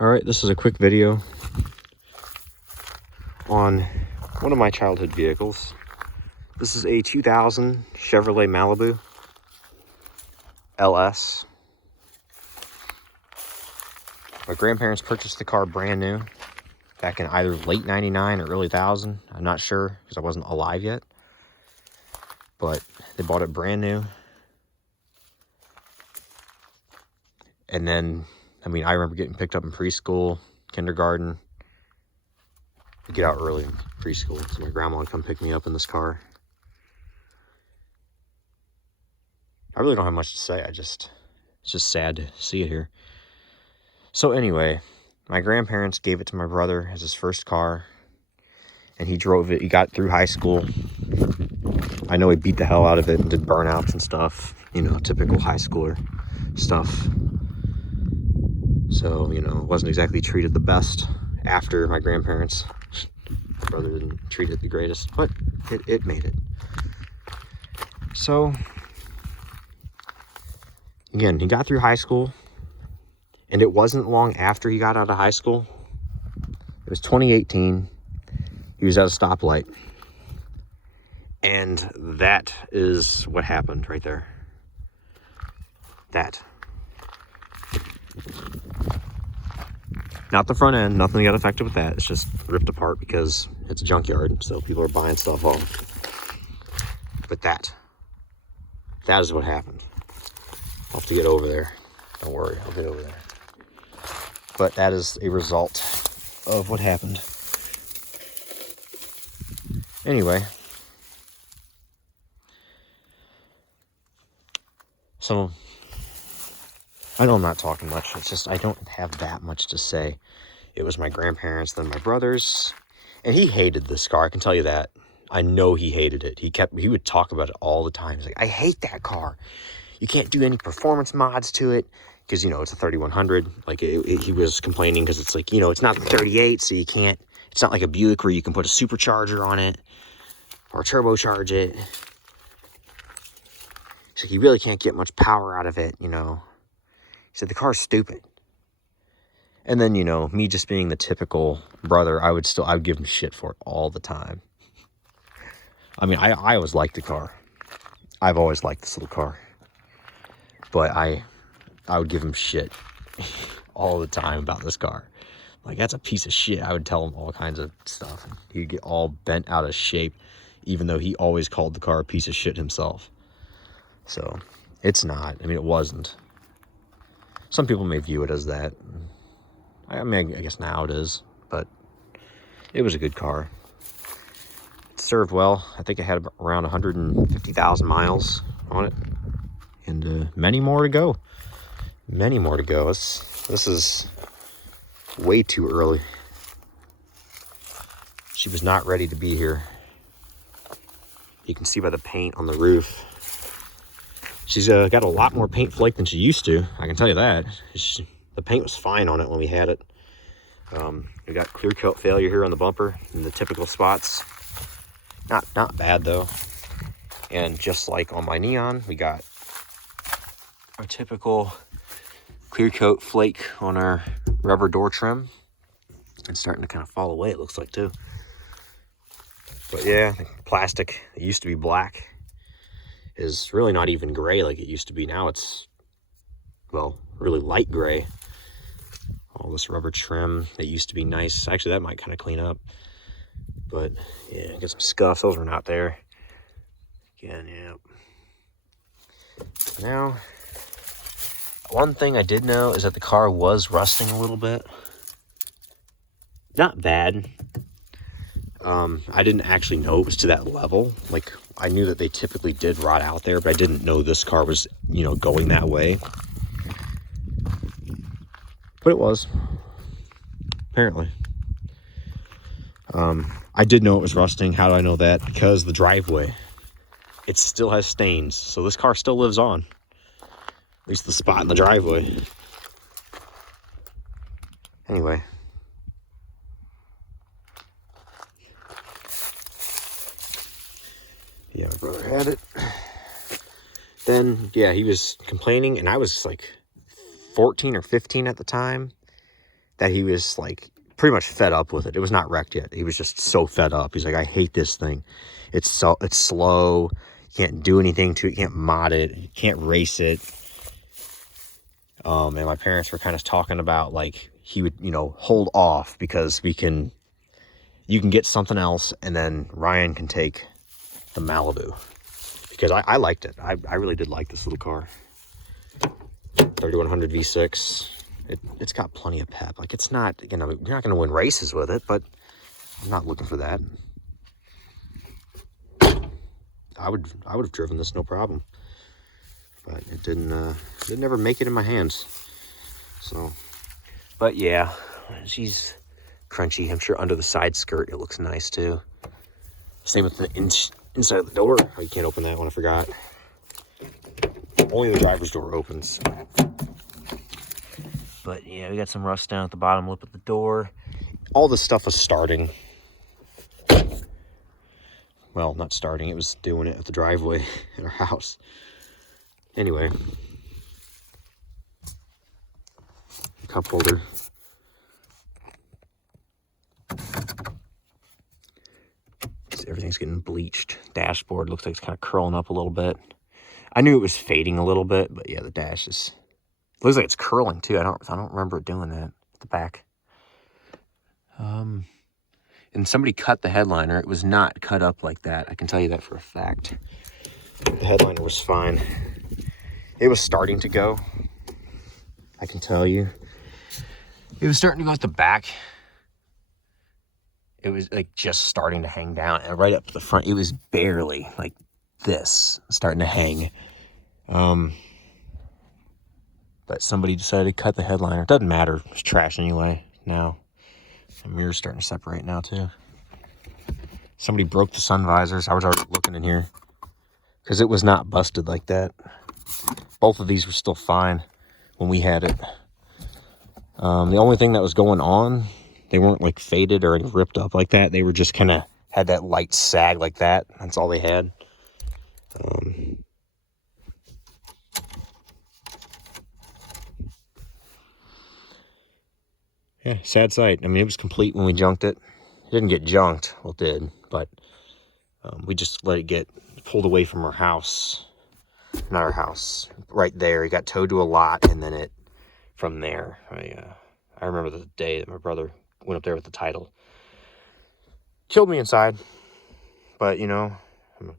All right, this is a quick video on one of my childhood vehicles. This is a 2000 Chevrolet Malibu LS. My grandparents purchased the car brand new back in either late 99 or early 1000. I'm not sure because I wasn't alive yet. But they bought it brand new. And then, I remember getting picked up in preschool, kindergarten. I get out early in preschool, so my grandma would come pick me up in this car. I really don't have much to say. It's just sad to see it here. So anyway, my grandparents gave it to my brother as his first car, and he drove it. He got through high school. I know he beat the hell out of it and did burnouts and stuff, typical high schooler stuff. So, wasn't exactly treated the best after my grandparents. My brother didn't treat it the greatest, but it made it. So, again, he got through high school, and it wasn't long after he got out of high school. It was 2018. He was at a stoplight. And that is what happened right there. That. Not the front end, nothing got affected with that. It's just ripped apart because it's a junkyard, so people are buying stuff off. But that is what happened. I'll have to get over there. Don't worry, I'll get over there. But that is a result of what happened. Anyway. So, I know I'm not talking much. It's just I don't have that much to say. It was my grandparents, then my brothers. And he hated this car, I can tell you that. I know he hated it. He would talk about it all the time. He's like, I hate that car. You can't do any performance mods to it. Because, it's a 3100. Like, he was complaining because it's like, it's not the 38, so you can't. It's not like a Buick where you can put a supercharger on it. Or turbocharge it. So you really can't get much power out of it, He said, the car's stupid. And then, me just being the typical brother, I would give him shit for it all the time. I always liked the car. I've always liked this little car. But I would give him shit all the time about this car. Like, that's a piece of shit. I would tell him all kinds of stuff. He'd get all bent out of shape, even though he always called the car a piece of shit himself. So, it's not. It wasn't. Some people may view it as that. I guess now it is. But it was a good car. It served well. I think it had around 150,000 miles on it. And many more to go. Many more to go. This is way too early. She was not ready to be here. You can see by the paint on the roof. She's got a lot more paint flake than she used to. I can tell you that. The paint was fine on it when we had it. We got clear coat failure here on the bumper in the typical spots. Not bad though. And just like on my Neon, we got our typical clear coat flake on our rubber door trim. It's starting to kind of fall away, it looks like too. But yeah, the plastic, it used to be black, is really not even gray like it used to be. Now it's, well, really light gray. All this rubber trim that used to be nice. Actually, that might kind of clean up. But yeah, get some scuffs. Those were not there. Again, yeah. Now, one thing I did know is that the car was rusting a little bit. Not bad. I didn't actually know it was to that level. Like, I knew that they typically did rot out there, but I didn't know this car was, going that way. But it was. Apparently. I did know it was rusting. How do I know that? Because the driveway, it still has stains. So this car still lives on. At least the spot in the driveway. Anyway. Yeah, my brother had it. Then, yeah, he was complaining, and I was like 14 or 15 at the time. that he was like pretty much fed up with it. It was not wrecked yet. He was just so fed up. He's like, I hate this thing. It's slow. You can't do anything to it. You can't mod it. You can't race it. And my parents were kind of talking about like he would, you know, hold off because you can get something else, and then Ryan can take the Malibu, because I liked it. I really did like this little car. 3100 V6. It's got plenty of pep. Like, it's not, you know, you're not going to win races with it, but I'm not looking for that. I would have driven this no problem, but it didn't never make it in my hands. So, but yeah, she's crunchy. I'm sure under the side skirt it looks nice too. Same with the inside of the door. Oh, you can't open that one, I forgot. Only the driver's door opens. But yeah, we got some rust down at the bottom lip of the door. All this stuff was starting. Well, not starting, it was doing it at the driveway at our house. Anyway. Cup holder. Everything's getting bleached. Dashboard looks like it's kind of curling up a little bit. I knew it was fading a little bit, but yeah, the dash is... looks like it's curling too. I don't remember it doing that at the back. And somebody cut the headliner. It was not cut up like that. I can tell you that for a fact. The headliner was fine. It was starting to go. I can tell you. It was starting to go at the back. It was like just starting to hang down, and right up to the front, it was barely like this, starting to hang. But somebody decided to cut the headliner. It doesn't matter. It's trash anyway now. The mirror's starting to separate now too. Somebody broke the sun visors. I was already looking in here because it was not busted like that. Both of these were still fine when we had it. The only thing that was going on, they weren't like faded or ripped up like that. They were just kind of had that light sag like that. That's all they had. Yeah, sad sight. I mean, it was complete when we junked it. It didn't get junked. Well, it did, but we just let it get pulled away from our house. Not our house. Right there. It got towed to a lot, and then it, from there, I remember the day that my brother went up there with the title. Killed me inside. But, you know, I'm a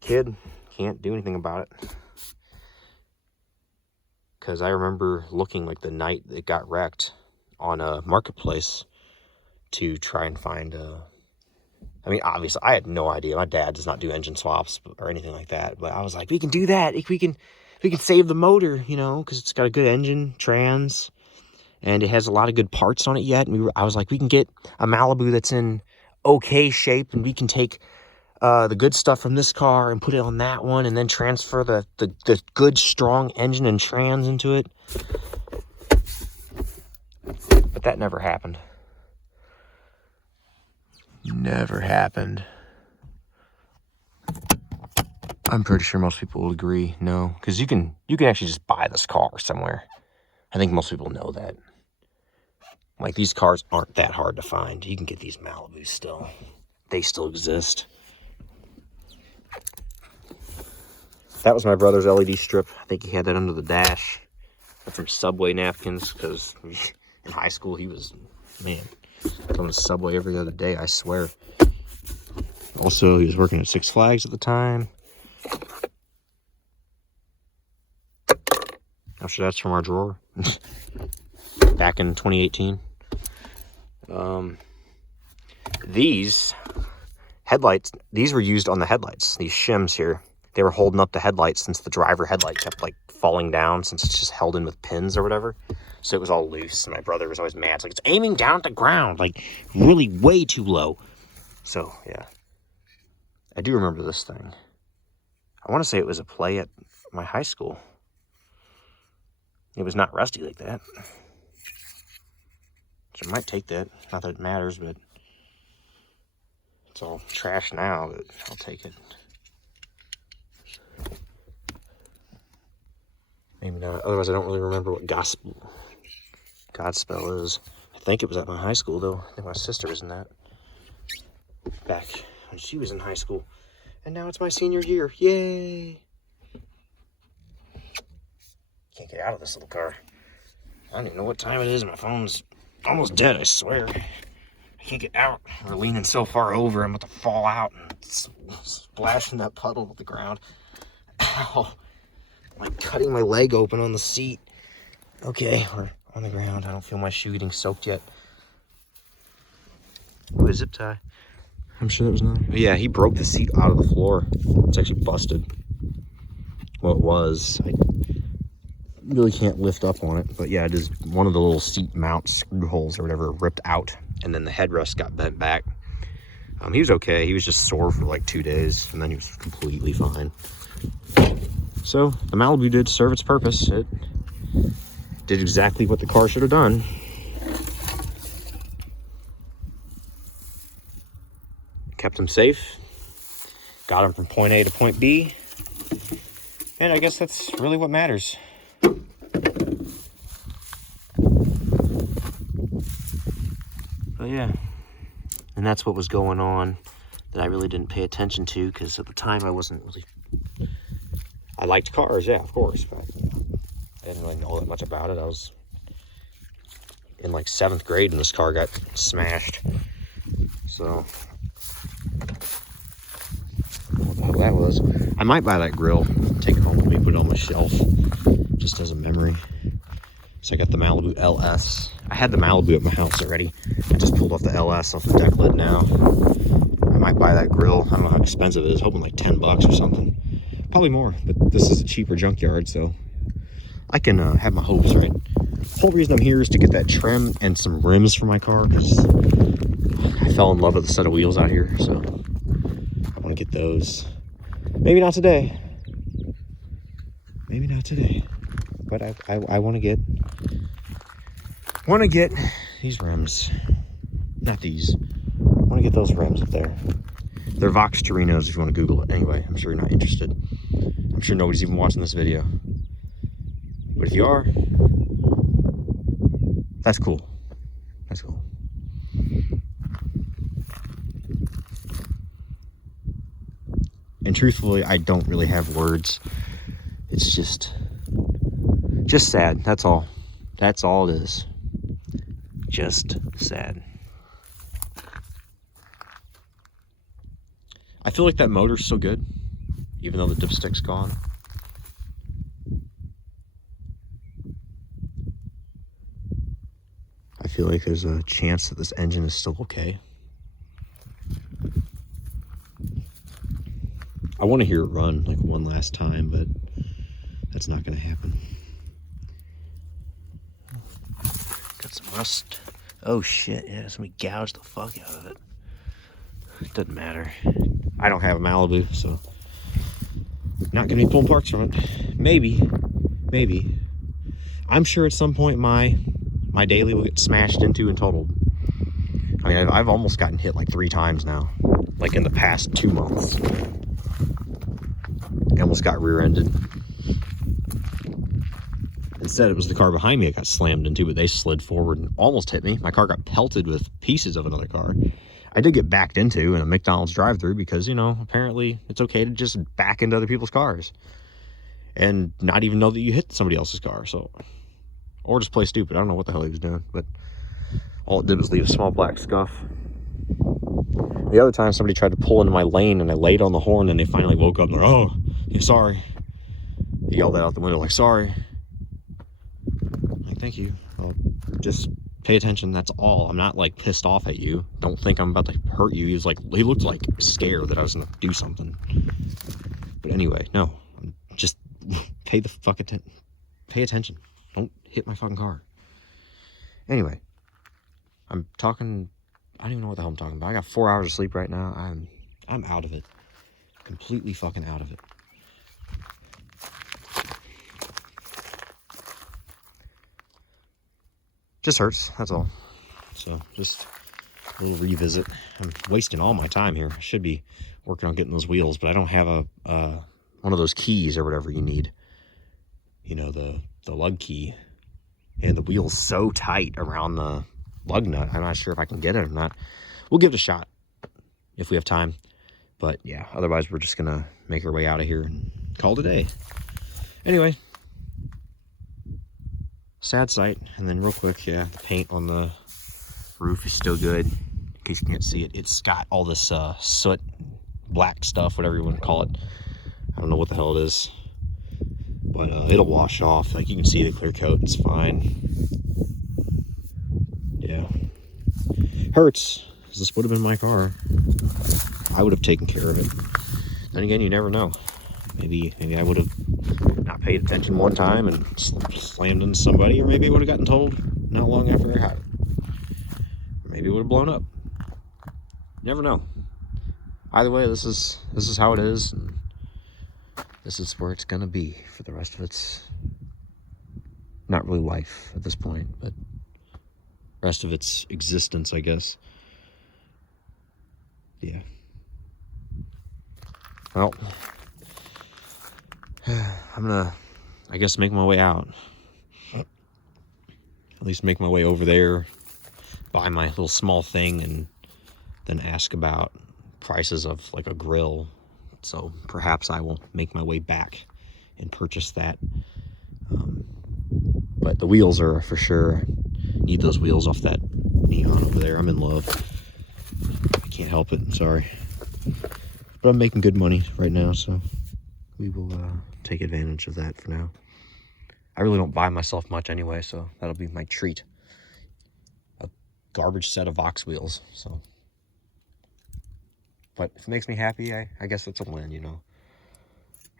kid. Can't do anything about it. Because I remember looking like the night it got wrecked on a marketplace to try and find I mean, obviously, I had no idea. My dad does not do engine swaps or anything like that. But I was like, we can do that. If we can save the motor, you know, because it's got a good engine, trans, and it has a lot of good parts on it yet. And I was like, we can get a Malibu that's in okay shape, and we can take the good stuff from this car and put it on that one, and then transfer the good, strong engine and trans into it. But that never happened. Never happened. I'm pretty sure most people will agree, no. Because you can actually just buy this car somewhere. I think most people know that. Like, these cars aren't that hard to find. You can get these Malibus still. They still exist. That was my brother's LED strip. I think he had that under the dash. That's from Subway napkins, because in high school he was, man, going to Subway every other day, I swear. Also, he was working at Six Flags at the time. I'm sure that's from our drawer. Back in 2018. These headlights, these were used on the headlights. These shims here, they were holding up the headlights since the driver headlight kept like falling down, since it's just held in with pins or whatever. So it was all loose, and my brother was always mad. It's like, it's aiming down at the ground, like really way too low. So yeah, I do remember this thing. I want to say it was a play at my high school. It was not rusty like that. So I might take that. Not that it matters, but it's all trash now, but I'll take it. Maybe not. Otherwise, I don't really remember what gospel Godspell is. I think it was at my high school, though. I think my sister was in that back when she was in high school. And now it's my senior year. Yay! Can't get out of this little car. I don't even know what time it is. My phone's almost dead, I swear. I can't get out. We're leaning so far over, I'm about to fall out and splash in that puddle of the ground. Ow. I'm like cutting my leg open on the seat. Okay, we're on the ground. I don't feel my shoe getting soaked yet. Ooh, a zip tie. I'm sure that was another. Yeah, he broke the seat out of the floor. It's actually busted. Well, it was. I really can't lift up on it, but yeah, it is one of the little seat mount screw holes or whatever ripped out, and then the headrest got bent back. He was okay. He was just sore for like 2 days, and then he was completely fine. So the Malibu did serve its purpose. It did exactly what the car should have done. Kept him safe. Got him from point A to point B. And I guess that's really what matters. But yeah, and that's what was going on that I really didn't pay attention to, because at the time I wasn't really... I liked cars, yeah, of course, but I didn't really know that much about it. I was in like 7th grade and this car got smashed. So, what the hell that was. I might buy that grill, take it home with me, put it on my shelf, just as a memory. So I got the Malibu LS. I had the Malibu at my house already. I just pulled off the LS off the deck lid now. I might buy that grill. I don't know how expensive it is. Hoping like 10 bucks or something. Probably more, but this is a cheaper junkyard, so I can have my hopes, right? The whole reason I'm here is to get that trim and some rims for my car, because I fell in love with a set of wheels out here, so I want to get those. Maybe not today. Maybe not today. But I want to get these rims. Not these. I want to get those rims up there. They're Vox Torinos if you want to Google it. Anyway, I'm sure you're not interested. I'm sure nobody's even watching this video. But if you are, that's cool. That's cool. And truthfully, I don't really have words. It's just sad. That's all. That's all it is. Just sad. I feel like that motor's so good, even though the dipstick's gone. I feel like there's a chance that this engine is still okay. I want to hear it run like one last time, but that's not going to happen. Got some rust. Oh shit, yeah, somebody gouged the fuck out of it. It doesn't matter. I don't have a Malibu, so not gonna be pulling parts from it. Maybe. I'm sure at some point my daily will get smashed into and totaled. I mean, I've almost gotten hit like 3 times now, like in the past 2 months. I almost got rear-ended. Instead, it was the car behind me I got slammed into, but they slid forward and almost hit me. My car got pelted with pieces of another car. I did get backed into in a McDonald's drive-thru because, you know, apparently it's okay to just back into other people's cars and not even know that you hit somebody else's car. So, or just play stupid. I don't know what the hell he was doing, but all it did was leave a small black scuff. The other time somebody tried to pull into my lane and I laid on the horn and they finally woke up and they're, oh, yeah, sorry. They yelled that out the window like, sorry. I'm like, thank you. Well, just pay attention, that's all. I'm not like pissed off at you. Don't think I'm about to hurt you. He looked like scared that I was gonna do something. But anyway, no. Just pay attention. Don't hit my fucking car. Anyway, I'm talking, I don't even know what the hell I'm talking about. I got 4 hours of sleep right now. I'm out of it. Completely fucking out of it. Just hurts, that's all. So just a little revisit. I'm wasting all my time here. I should be working on getting those wheels, but I don't have a one of those keys or whatever you need. You know, the lug key. And the wheel's so tight around the lug nut. I'm not sure if I can get it or not. We'll give it a shot if we have time. But yeah, otherwise we're just gonna make our way out of here and call it a day. Anyway, sad sight. And then real quick, yeah, the paint on the roof is still good. In case you can't see it, it's got all this soot, black stuff, whatever you want to call it. I don't know what the hell it is, but it'll wash off. Like, you can see the clear coat, it's fine. Yeah, hurts, because this would have been my car. I would have taken care of it. Then again, you never know. Maybe I would have not paid attention one time and slammed into somebody, or maybe it would have gotten totaled not long after I had it. Or maybe it would have blown up. You never know. Either way, this is how it is, and this is where it's gonna be for the rest of its, not really life at this point, but rest of its existence, I guess. Yeah. Well, I'm gonna, I guess, make my way out. At least make my way over there, buy my little small thing, and then ask about prices of like a grill. So perhaps I will make my way back and purchase that. But the wheels are for sure, need those wheels off that Neon over there. I'm in love. I can't help it, I'm sorry. But I'm making good money right now, so we will take advantage of that for now. I really don't buy myself much anyway, so that'll be my treat. A garbage set of Vox wheels, so. But if it makes me happy, I guess it's a win, you know.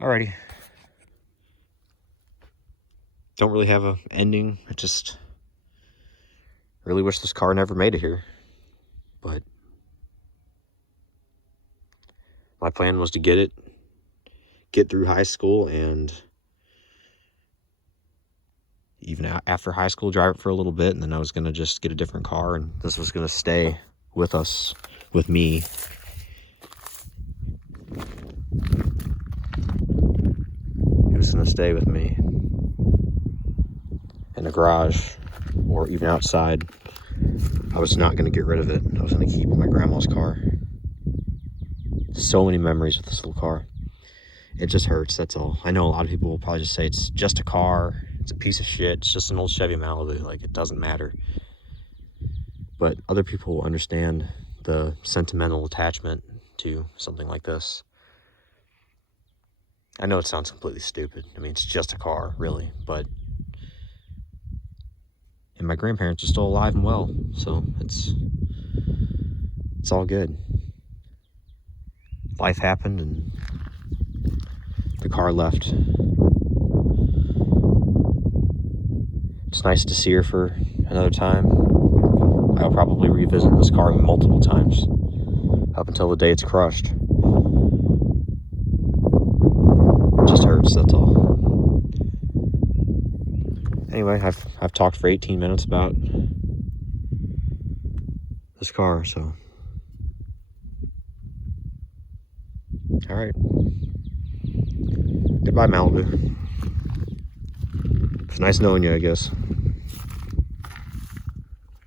Alrighty. Don't really have an ending. I just really wish this car never made it here. But my plan was to get through high school, and even after high school, drive it for a little bit, and then I was going to just get a different car, and this was going to stay with us, with me. It was going to stay with me in the garage or even outside. I was not going to get rid of it. I was going to keep my grandma's car. So many memories with this little car. It just hurts, that's all. I know a lot of people will probably just say it's just a car, it's a piece of shit, it's just an old Chevy Malibu, like it doesn't matter. But other people will understand the sentimental attachment to something like this. I know it sounds completely stupid. I mean, it's just a car, really, but... And my grandparents are still alive and well, so it's all good. Life happened, and the car left. It's nice to see her for another time. I'll probably revisit this car multiple times, up until the day it's crushed. It just hurts, that's all. Anyway, I've talked for 18 minutes about this car, so. All right. Goodbye, Malibu. It's nice knowing you, I guess.